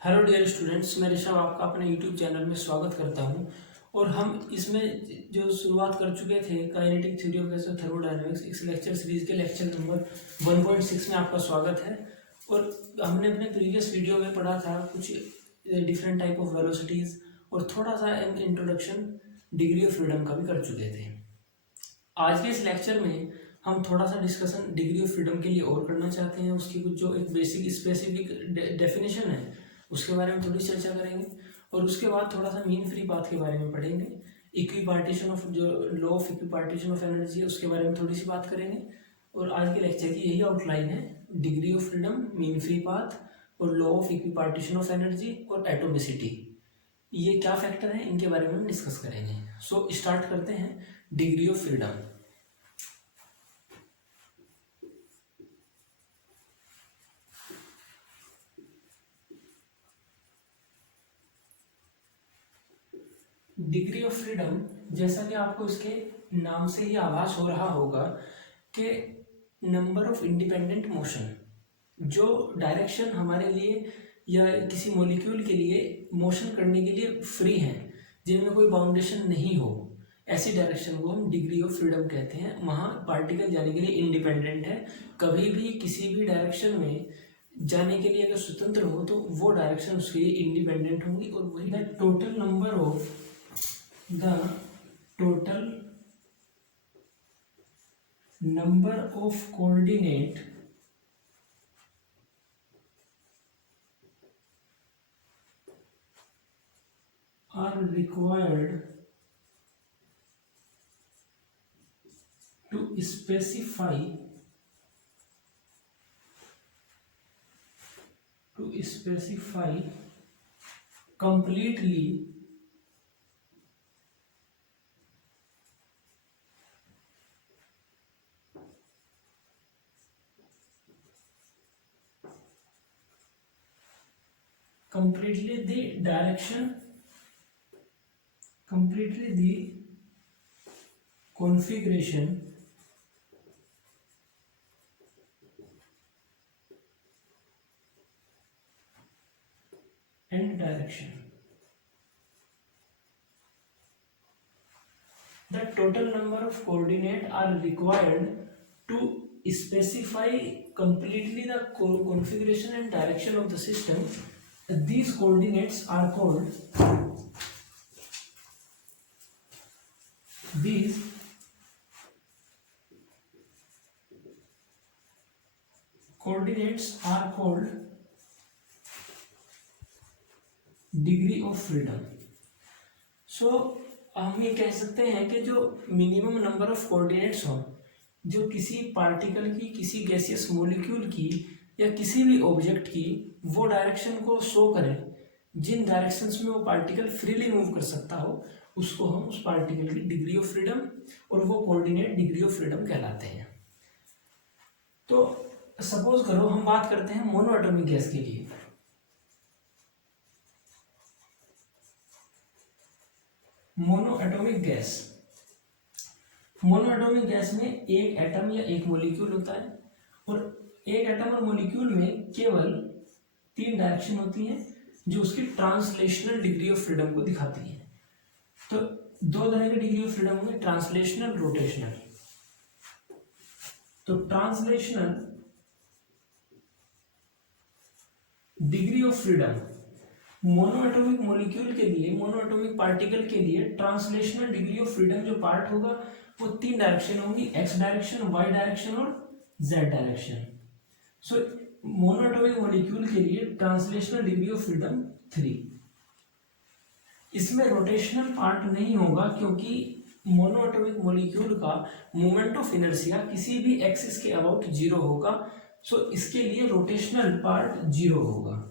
Hello dear students, मैं ऋषभ आपका अपने यूट्यूब चैनल में स्वागत करता हूं। और हम इसमें जो शुरुआत कर चुके थे काइनेटिक थ्योरी ऑफ थर्मोडायनेमिक्स, इस लेक्चर सीरीज के लेक्चर नंबर 1.6 में आपका स्वागत है। और हमने अपने प्रीवियस वीडियो में पढ़ा था कुछ डिफरेंट टाइप ऑफ वेलोसिटीज़ और थोड़ा सा इंट्रोडक्शन डिग्री ऑफ फ्रीडम का भी कर चुके थे। आज के इस लेक्चर में हम थोड़ा सा डिस्कशन डिग्री ऑफ फ्रीडम के लिए और करना चाहते हैं। उसकी कुछ जो एक बेसिक स्पेसिफिक डेफिनेशन है उसके बारे में थोड़ी चर्चा करेंगे और उसके बाद थोड़ा सा मीन फ्री पाथ के बारे में पढ़ेंगे। इक्विपार्टीशन ऑफ जो law of equipartition of energy है उसके बारे में थोड़ी सी बात करेंगे। और आज के लेक्चर की यही आउटलाइन है, degree of freedom, mean free path और law of equipartition of energy और एटोमिसिटी, ये क्या फैक्टर हैं इनके बारे में हम डिस्कस करेंगे। सो स्टार्ट करते हैं degree of freedom. Degree of freedom, जैसा कि आपको इसके नाम से ही आभास हो रहा होगा कि नंबर ऑफ इंडिपेंडेंट मोशन, जो डायरेक्शन हमारे लिए या किसी मॉलिक्यूल के लिए मोशन करने के लिए फ्री हैं, जिनमें कोई बाउंडेशन नहीं हो, ऐसी डायरेक्शन को हम डिग्री ऑफ फ्रीडम कहते हैं। वहाँ पार्टिकल जाने के लिए इंडिपेंडेंट है, कभी भी किसी भी डायरेक्शन में जाने के लिए अगर स्वतंत्र हो तो वो डायरेक्शन उसके लिए इंडिपेंडेंट होंगी। और वही the total number of the total number of coordinate are required to specify completely the direction, completely the configuration and direction. The total number of coordinates are required to specify completely the configuration and direction of the system. These coordinates are called degree of freedom. So हम ये कह सकते हैं कि जो minimum number of coordinates हों, जो किसी पार्टिकल की, किसी गैसियस मॉलिक्यूल की या किसी भी ऑब्जेक्ट की, वो डायरेक्शन को शो करें, जिन डायरेक्शंस में वो पार्टिकल फ्रीली मूव कर सकता हो, उसको हम उस पार्टिकल की डिग्री ऑफ फ्रीडम और वो कोऑर्डिनेट डिग्री ऑफ फ्रीडम कहलाते हैं। तो सपोज करो हम बात करते हैं मोनो एटॉमिक गैस के लिए। मोनो एटॉमिक गैस में एक एटम या एक मॉलिक्यूल होता है और एक एटम और मॉलिक्यूल में केवल 3 डायरेक्शन होती हैं जो उसकी ट्रांसलेशनल डिग्री ऑफ फ्रीडम को दिखाती है। तो 2 तरह की डिग्री ऑफ फ्रीडम होंगे, ट्रांसलेशनल, रोटेशनल। तो translational degree of freedom mono atomic molecule के लिए, मोनो एटॉमिक पार्टिकल के लिए ट्रांसलेशनल डिग्री ऑफ फ्रीडम जो पार्ट होगा वो 3 डायरेक्शन होंगी, एक्स डायरेक्शन, वाई डायरेक्शन और जेड डायरेक्शन। सो मोनो एटॉमिक मॉलिक्यूल के लिए ट्रांसलेशनल डिग्री ऑफ फ्रीडम 3। इसमें रोटेशनल पार्ट नहीं होगा क्योंकि मोनो एटॉमिक मॉलिक्यूल का मोमेंट ऑफ इनर्शिया किसी भी एक्सिस के अबाउट 0 होगा। सो इसके लिए रोटेशनल पार्ट 0 होगा,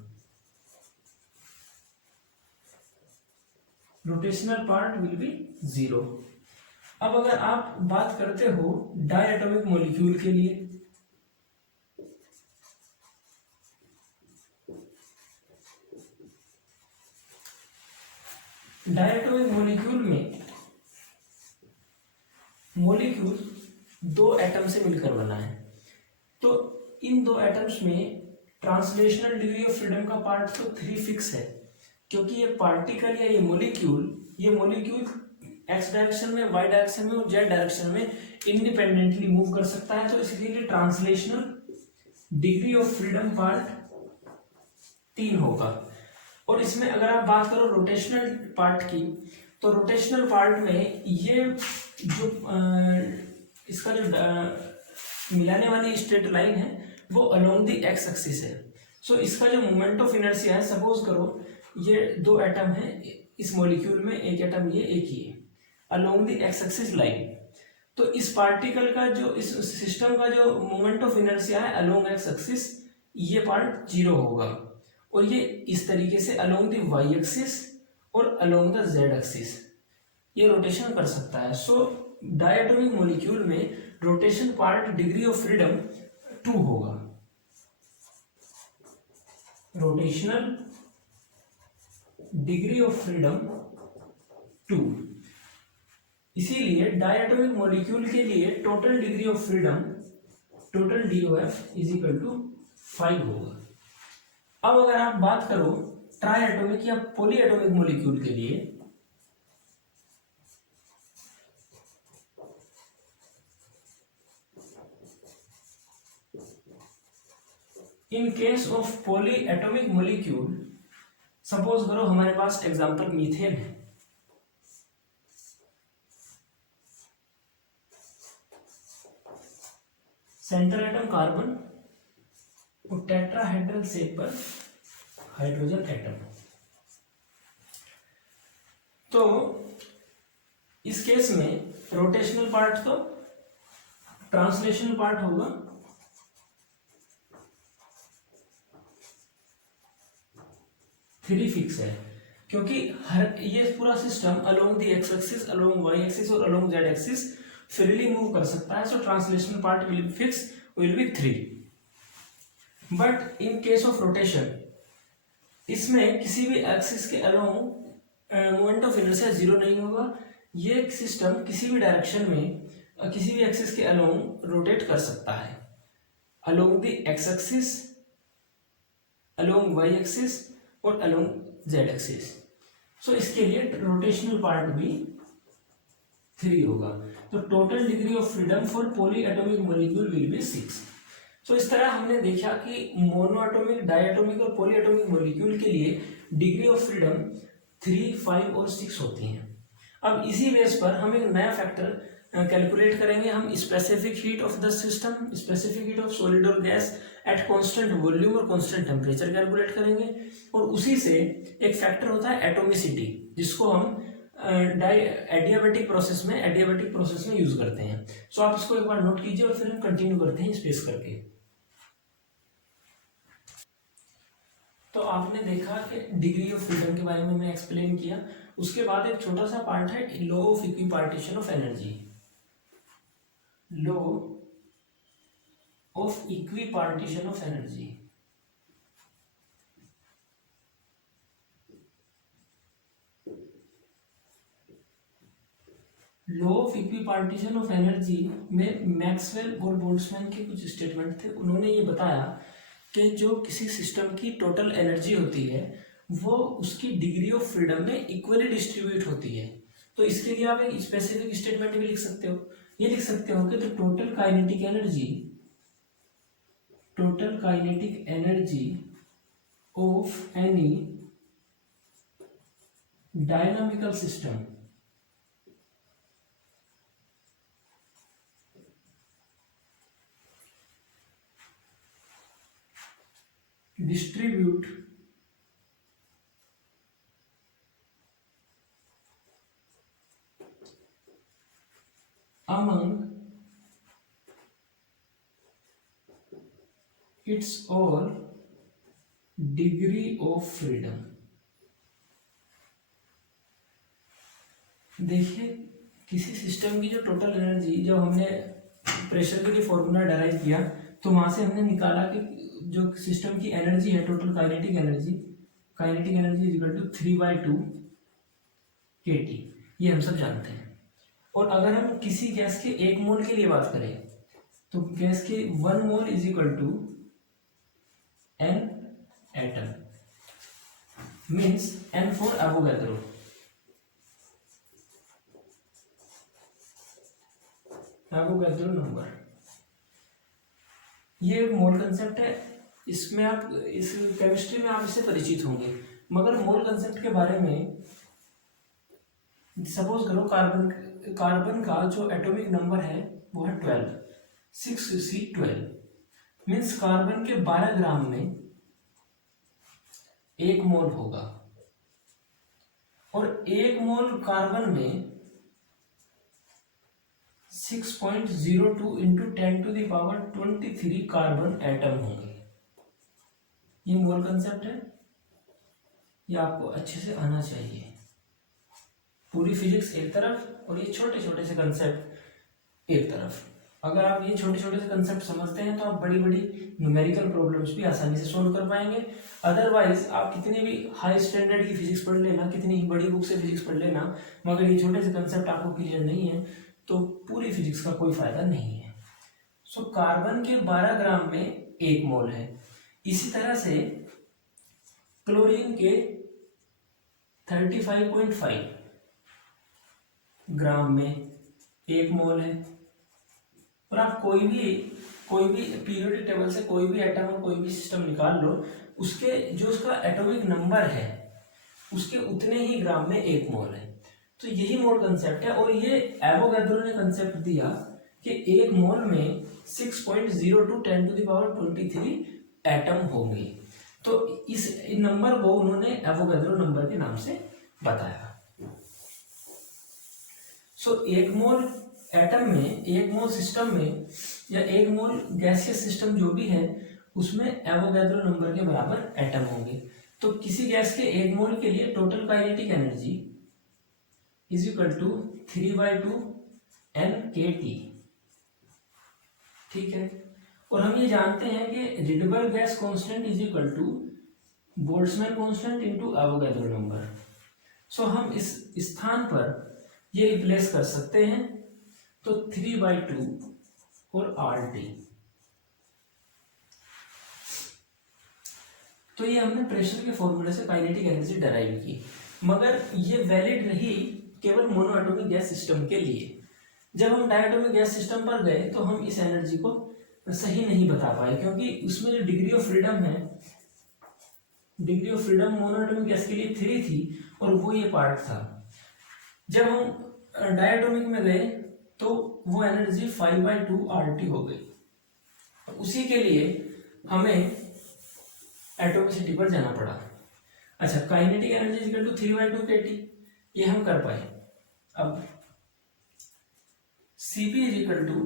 रोटेशनल पार्ट विल बी 0। अब अगर आप बात करते हो डायएटॉमिक मॉलिक्यूल के लिए, डायएटॉमिक मॉलिक्यूल में मॉलिक्यूल 2 एटम से मिलकर बना है। तो इन 2 एटम्स में ट्रांसलेशनल डिग्री ऑफ फ्रीडम का पार्ट तो 3 फिक्स है, क्योंकि ये पार्टिकल या ये मोलिक्यूल एक्स डायरेक्शन में, वाई डायरेक्शन में और जेड डायरेक्शन में इंडिपेंडेंटली मूव कर सकता है। तो इसके लिए translational degree of freedom part 3 होगा। और इसमें अगर आप बात करो रोटेशनल पार्ट की, तो रोटेशनल पार्ट में ये जो इसका जो मिलाने वाली स्ट्रेट लाइन है वो अलोंग द एक्स एक्सिस है। सो इसका जो मोमेंट ऑफ इनर्शिया है, सपोज करो ये 2 एटम है इस मॉलिक्यूल में, एक एटम ये, एक ये, along the X axis line. तो इस पार्टिकल का जो, इस सिस्टम का जो मोमेंट ऑफ इनर्शिया है अलोंग एक्स एक्सिस, ये पार्ट 0 होगा। और ये इस तरीके से अलोंग द वाई एक्सिस और अलोंग द जेड एक्सिस ये रोटेशन कर सकता है। सो डायटोमिक मॉलिक्यूल में rotation part degree of freedom 2 होगा। Rotational degree of freedom 2। इसीलिए डायटोमिक मॉलिक्यूल के लिए total degree of freedom, total DOF is equal to 5 होगा। अब अगर आप बात करो ट्राई एटॉमिक या पॉली एटॉमिक मॉलिक्यूल के लिए, in case of poly atomic molecule, suppose करो हमारे पास एग्जांपल मीथेन है, सेंटर एटम कार्बन और टेट्राहेड्रल शेप पर हाइड्रोजन एटम। तो इस केस में रोटेशनल पार्ट तो ट्रांसलेशनल पार्ट होगा, थ्री फिक्स है, क्योंकि हर ये पूरा system along the X axis, along Y axis और along Z axis freely move कर सकता है। So translational part will be fix, will be 3। But in case of rotation, इसमें किसी भी एक्सिस के अलोंग मोमेंट ऑफ इनर्शिया 0 नहीं होगा। ये सिस्टम किसी भी डायरेक्शन में किसी भी एक्सिस के अलोंग रोटेट कर सकता है, along the X axis, along Y axis और अलोंग जेड एक्सिस। सो इसके लिए रोटेशनल पार्ट भी 3 होगा। तो total degree of freedom for poly atomic molecule will be 6। So इस तरह हमने देखा कि मोनो एटॉमिक, डायटोमिक और पॉली एटॉमिक मॉलिक्यूल के लिए डिग्री ऑफ फ्रीडम 3, 5 और 6 होती हैं। अब इसी बेस पर हम एक नया फैक्टर कैलकुलेट करेंगे। हम specific heat of the system, specific heat of solid और गैस एट कांस्टेंट वॉल्यूम और कांस्टेंट टेम्परेचर कैलकुलेट करेंगे। और उसी से एक फैक्टर होता है एटोमिसिटी, जिसको हम एडियाबैटिक प्रोसेस में यूज करते हैं। सो आप इसको एक बार नोट कीजिए और फिर हम कंटिन्यू करते हैं स्पेस करके। तो आपने देखा कि डिग्री ऑफ फ्रीडम के बारे में मैं एक्सप्लेन किया। उसके बाद एक छोटा सा पार्ट है law of equipartition of energy. Law of equipartition of energy. Law of equipartition of energy में मैक्सवेल और बोल्ट्जमैन के कुछ स्टेटमेंट थे। उन्होंने ये बताया कि जो किसी सिस्टम की टोटल एनर्जी होती है वो उसकी डिग्री ऑफ फ्रीडम में इक्वली डिस्ट्रीब्यूट होती है। तो इसके लिए आप एक स्पेसिफिक स्टेटमेंट भी लिख सकते हो। ये लिख सकते हो कि total kinetic energy of any dynamical system distribute among its all degree of freedom। देखिए किसी सिस्टम की जो टोटल एनर्जी, जब हमने प्रेशर के लिए फॉर्मूला डेराइव किया तो वहां से हमने निकाला कि जो सिस्टम की एनर्जी है total kinetic energy is equal to 3/2 kT, ये हम सब जानते हैं। और अगर हम किसी गैस के 1 मोल के लिए बात करें तो गैस के 1 mole is equal to n atom means n for Avogadro. Avogadro number, ये एक मोल कंसेप्ट है। इसमें आप इस केमिस्ट्री में आप इससे परिचित होंगे, मगर मोल कंसेप्ट के बारे में सपोज करो कार्बन का जो एटॉमिक नंबर है वो है 12, 6C12 मीन्स कार्बन के 12 ग्राम में 1 मोल होगा, और 1 मोल कार्बन में 6.02 इंटू 10⁻23 कार्बन एटम होंगे। ये मोल कंसेप्ट है, ये आपको अच्छे से आना चाहिए। पूरी फिजिक्स एक तरफ और ये छोटे छोटे से कंसेप्ट एक तरफ। अगर आप ये छोटे छोटे से कंसेप्ट समझते हैं तो आप बड़ी बड़ी न्यूमेरिकल प्रॉब्लम्स भी आसानी से सोल्व कर पाएंगे। अदरवाइज आप कितनी भी हाई स्टैंडर्ड की फिजिक्स पढ़ लेना, कितनी ही बड़ी बुक से फिजिक्स पढ़ लेना, मगर ये छोटे से कंसेप्ट आपको क्लियर नहीं है तो पूरी फिजिक्स का कोई फायदा नहीं है। सो कार्बन के 12 ग्राम में 1 मोल है। इसी तरह से क्लोरीन के 35.5 ग्राम में 1 मोल है। और आप कोई भी पीरियोडिक टेबल से कोई भी एटम और कोई भी सिस्टम निकाल लो, उसके जो उसका एटॉमिक नंबर है उसके उतने ही ग्राम में 1 मोल है। तो यही मोल कंसेप्ट है। और ये एवोगैड्रो ने कंसेप्ट दिया कि 1 मोल में 6.02 10⁻23 एटम होंगे। तो इस नंबर को उन्होंने एवोगैड्रो नंबर के नाम से बताया। सो 1 मोल एटम में, 1 मोल सिस्टम में या 1 मोल गैसियस सिस्टम जो भी है उसमें एवोगैड्रो नंबर के बराबर एटम होंगे। तो किसी गैस के 1 मोल के लिए total kinetic energy is equal to 3/2 NkT। ठीक है। और हम ये जानते हैं कि Rydberg gas constant is equal to Boltzmann constant into Avogadro number. So हम इस स्थान पर ये रिप्लेस कर सकते हैं, तो 3/2 और RT। तो ये हमने प्रेशर के फॉर्मूले से काइनेटिक एनर्जी डराइव की, मगर ये वैलिड रही केवल मोनोएटॉमिक गैस सिस्टम के लिए। जब हम डायटोमिक गैस सिस्टम पर गए तो हम इस एनर्जी को सही नहीं बता पाए, क्योंकि उसमें जो डिग्री ऑफ फ्रीडम है, degree of freedom monoatomic gas के लिए 3 थी और वो ये पार्ट था। जब हम डायटोमिक में गए तो वो एनर्जी 5/2 RT हो गई। उसी के लिए हमें एटोमिसिटी पर जाना पड़ा। अच्छा, kinetic energy equal to 3/2 kT, ये हम कर पाए। अब Cp is equal to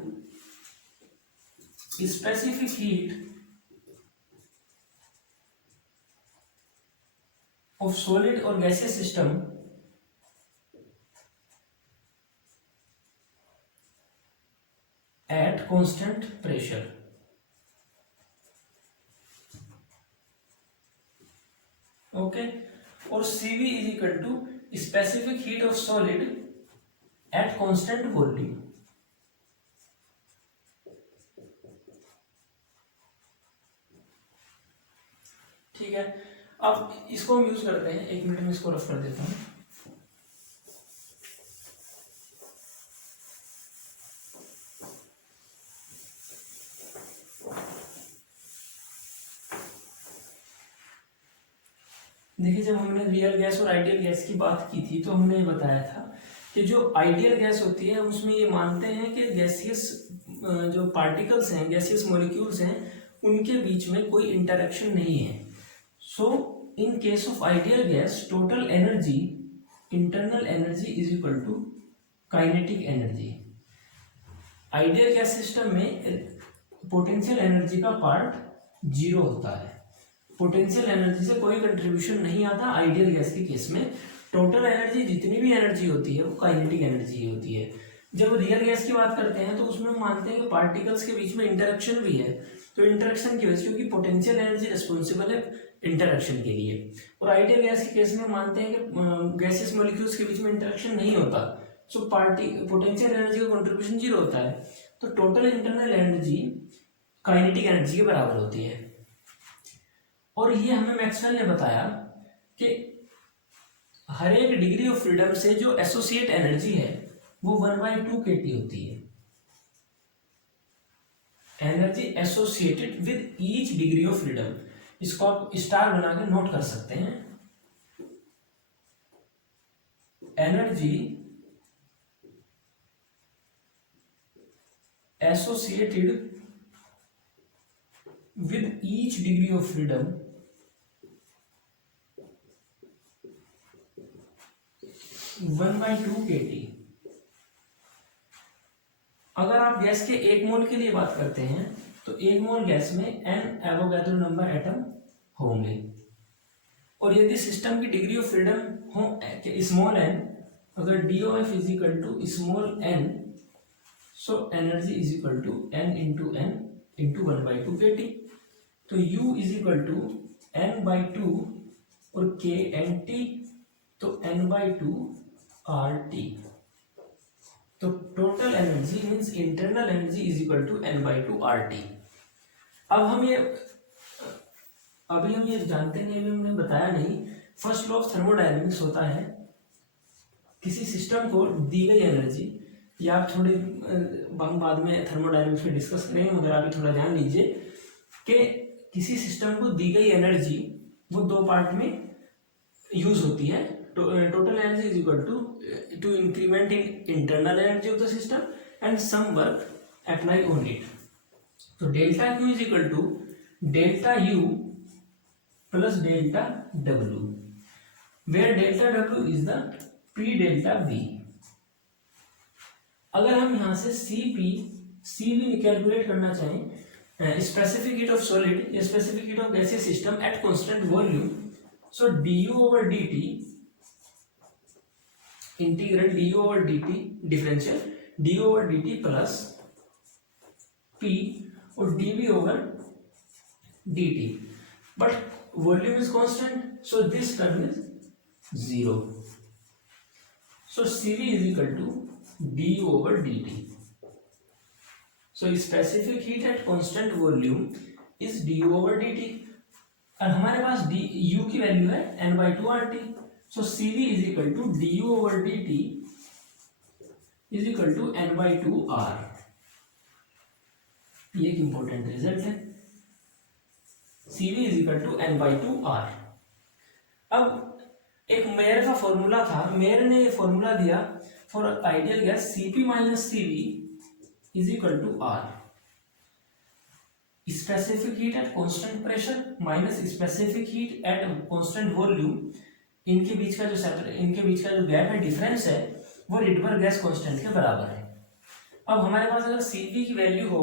specific heat of solid और gaseous system at constant pressure. Okay. और Cv is equal to specific heat of solid at constant volume. ठीक है। अब इसको हम यूज करते हैं, 1 मिनट में इसको रफ कर देता हूं। देखिए, जब हमने रियल गैस और आइडियल गैस की बात की थी तो हमने ये बताया था कि जो आइडियल गैस होती है उसमें ये मानते हैं कि गैसियस जो पार्टिकल्स हैं, गैसियस मॉलिक्यूल्स हैं, उनके बीच में कोई इंटरेक्शन नहीं है। So in case of ideal gas total energy, internal energy is equal to kinetic energy. Ideal gas system में पोटेंशियल एनर्जी का पार्ट 0 होता है। पोटेंशियल एनर्जी से कोई कंट्रीब्यूशन नहीं आता आइडियल गैस के केस में। टोटल एनर्जी, जितनी भी एनर्जी होती है वो काइनेटिक एनर्जी ही होती है। जब रियल गैस की बात करते हैं तो उसमें हम मानते हैं कि पार्टिकल्स के बीच में इंटरेक्शन भी है। तो इंटरेक्शन की वजह से, क्योंकि पोटेंशियल एनर्जी रिस्पॉन्सिबल है इंटरेक्शन के लिए, और आइडियल गैस के केस में मानते हैं कि गैसियस मॉलिक्यूल्स के बीच में इंटरेक्शन नहीं होता। सो पोटेंशियल एनर्जी का कंट्रीब्यूशन 0 होता है। तो total internal energy kinetic energy के बराबर होती है। और ये हमें मैक्सवेल ने बताया कि हर एक डिग्री ऑफ फ्रीडम से जो एसोसिएट एनर्जी है वो 1/2 kT होती है। Energy associated with each degree of freedom, इसको आप स्टार बना के नोट कर सकते हैं। Energy associated with each degree of freedom one by two kT। अगर आप गैस के एक मोल के लिए बात करते हैं तो एक मोल गैस में n एवोगैड्रो नंबर एटम होंगे, और यदि सिस्टम की डिग्री ऑफ फ्रीडम हो स्मॉल n, अगर DOF is equal to small n, so energy is equal to n into n into 1/2 kT। तो U is equal to n/2 और K N T, तो n/2 RT। तो total energy means internal energy is equal to n/2 RT। अब हम ये जानते हैं, अभी हमने बताया नहीं, फर्स्ट लॉ ऑफ थर्मोडायनेमिक्स होता है किसी सिस्टम को दी गई एनर्जी, या आप थोड़े हम बाद में थर्मोडायनेमिक्स में डिस्कस करेंगे, मगर अभी थोड़ा जान लीजिए कि किसी सिस्टम को दी गई एनर्जी वो दो पार्ट में यूज होती है। Total energy is equal to increment in internal energy of the system and some work apply on it. तो delta Q is equal to delta U plus delta W, where delta W is the P delta V. अगर हम यहां से CV calculate करना चाहें, specific heat of solid या specific heat of gaseous system at constant volume, so du over dt integral du over dt differential du over dt plus p और dv over dt, but volume is constant, so this term is 0। So cv is equal to du over dt। So specific heat at constant volume is du over dt, और हमारे पास u की value है n/2 RT। So Cv is equal to du over dt is equal to n/2 R। ये एक important result है, Cv is equal to n/2 R। अब एक mayor का फॉर्मूला था, मेयर ने फॉर्मूला दिया for ideal gas Cp minus Cv is equal to R, specific heat at constant pressure minus specific heat at constant volume, इनके बीच का जो gap है, डिफरेंस है, वो रिडबर्ग गैस कांस्टेंट के बराबर है। अब हमारे पास अगर Cv की वैल्यू हो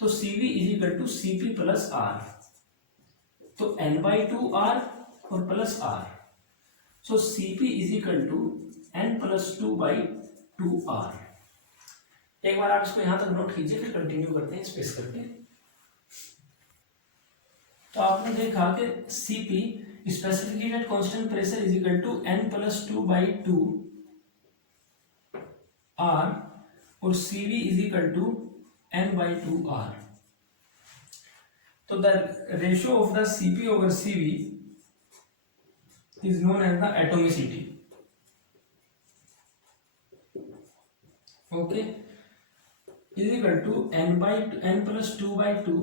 तो Cv is equal to Cp plus R, तो n/2 R और plus R, so Cp is equal to n+2/2 R। एक बार आप इसको यहां तक नोट कीजिए, फिर कंटिन्यू करते हैं स्पेस करके। तो आपने देखा कि Cp specific heat at constant pressure is equal to n+2/2 R और Cv is equal to n/2 R। तो the ratio of the Cp over Cv is known as the atomicity. Okay, is equal to n+2/2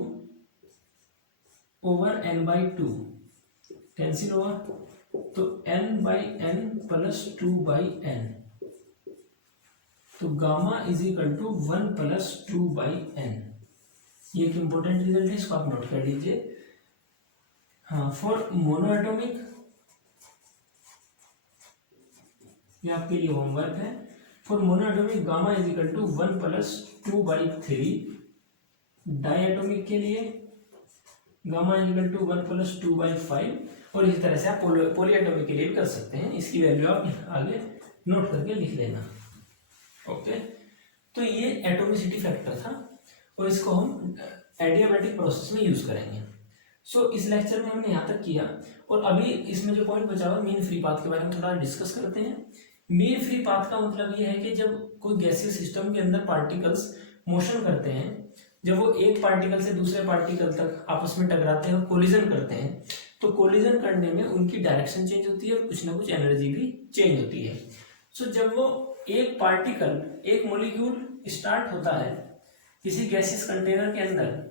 over n/2 cancel होगा, तो n/n plus 2/n, तो gamma is equal to 1 plus 2/n। ये एक important result है, इसको आप note कर लीजिए। हाँ, फॉर मोनोएटॉमिक, ये आपके लिए होमवर्क है, for monoatomic gamma is equal to 1 plus 2/3, diatomic के लिए gamma is equal to 1 plus 2/5, और इसी तरह से आप पॉलीएटॉमिक के लिए भी कर सकते हैं। इसकी वैल्यू आप आगे नोट करके लिख लेना। ओके, तो ये एटोमिसिटी फैक्टर था और इसको हम एडियाबैटिक प्रोसेस में यूज करेंगे। सो इस लेक्चर में हमने यहाँ तक किया, और अभी इसमें जो पॉइंट बचा हुआ मीन फ्री पाथ के बारे में थोड़ा डिस्कस करते हैं। मीन फ्री पाथ का मतलब ये है कि जब कोई गैसीय सिस्टम के अंदर पार्टिकल्स मोशन करते हैं जब वो एक पार्टिकल से दूसरे पार्टिकल तक आपस में टकराते हैं और कोलिजन करते हैं, तो कोलिजन करने में उनकी डायरेक्शन चेंज होती है और कुछ ना कुछ एनर्जी भी चेंज होती है। सो जब वो एक पार्टिकल, एक मॉलिक्यूल स्टार्ट होता है किसी गैसियस कंटेनर के अंदर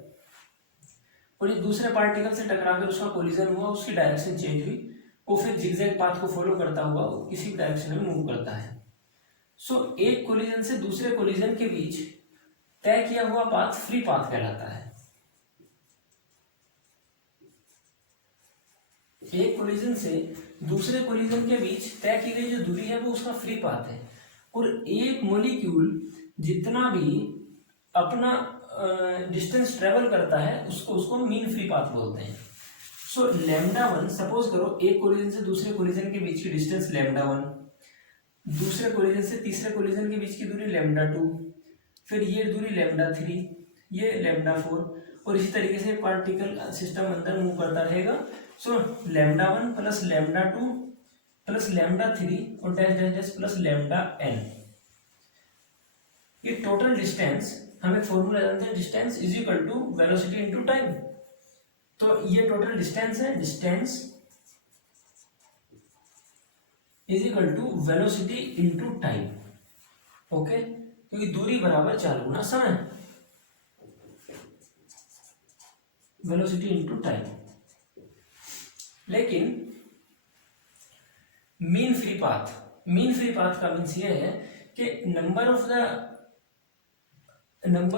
और ये दूसरे पार्टिकल से टकराकर उसका कोलिजन हुआ, उसकी डायरेक्शन चेंज हुई, वो फिर जिगजैग पाथ को फॉलो करता हुआ किसी भी डायरेक्शन में मूव करता है। सो एक कोलिजन से दूसरे कोलिजन के बीच तय किया हुआ पाथ फ्री पाथ कहलाता है। एक कोलिजन से दूसरे कोलिजन के बीच तय की गई जो दूरी है वो उसका फ्री पाथ है, और एक मॉलिक्यूल जितना भी अपना डिस्टेंस ट्रेवल करता है उसको मीन फ्री पाथ बोलते हैं। सो λ1, सपोज करो एक कोलिजन से दूसरे कोलिजन के बीच की डिस्टेंस λ1, दूसरे कोलिजन से तीसरे कोलिजन के बीच की दूरी λ2, फिर ये दूरी λ3, ये λ4, और इसी तरीके से पार्टिकल सिस्टम अंदर मूव करता रहेगा। सो λ1 प्लस λ2 प्लस λ3 और dash dash dash plus λn, ये टोटल डिस्टेंस, हम एक फॉर्मूला जानते हैं, distance is equal to velocity into time. तो ये टोटल डिस्टेंस है, distance is equal to velocity into time. Okay, क्योंकि दूरी बराबर 4 गुना समय, वेलोसिटी इनटू टाइम। लेकिन मीन फ्री पाथ का मीन्स ये है कि number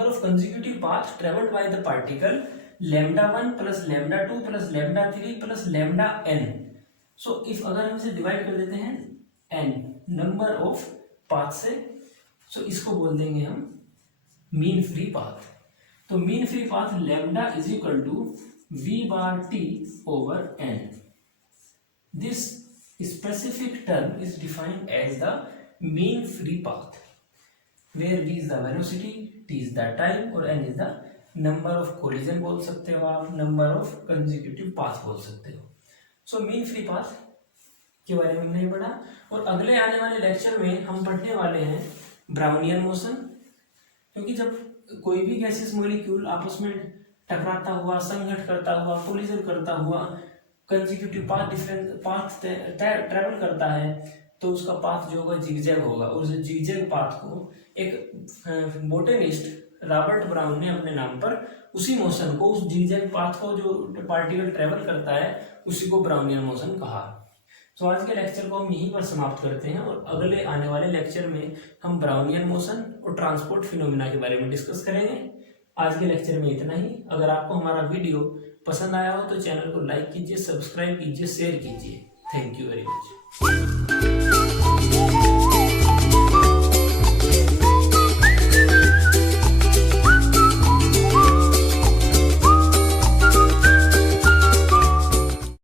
of consecutive path travelled by the particle λ1 plus λ2 plus λ3 plus λn। So if अगर हम इसे डिवाइड कर देते हैं n नंबर ऑफ पाथ से, सो इसको बोल देंगे हम मीन फ्री पाथ। तो mean free path lambda is equal to v bar t over n। This specific term is defined as the mean free path, where v is the velocity, t is the time और n is the number of collision बोल सकते हो आप, number of consecutive path बोल सकते हो। So mean free path के बारे में नहीं पढ़ा, और अगले आने वाले लेक्चर में हम पढ़ने वाले हैं ब्राउनियन मोशन। क्योंकि जब कोई भी गैसियस मॉलिक्यूल आपस में टकराता हुआ, संघट करता हुआ, कोलिजन करता हुआ consecutive path different path travel करता है, तो उसका पाथ जो होगा जिगजैग होगा। और उस जिगजैग पाथ को एक बोटेनिस्ट रॉबर्ट ब्राउन ने अपने नाम पर उसी मोशन को, उस जिगजैग पाथ को जो पार्टिकल ट्रैवल करता है, उसी को ब्राउनियन मोशन कहा। तो आज के लेक्चर को हम यहीं पर समाप्त करते हैं, और अगले आने वाले लेक्चर में हम ब्राउनियन मोशन और ट्रांसपोर्ट फिनोमिना के बारे में डिस्कस करेंगे। आज के लेक्चर में इतना ही। अगर आपको हमारा वीडियो पसंद आया हो तो चैनल को लाइक कीजिए, सब्सक्राइब कीजिए, शेयर कीजिए। Thank you very much.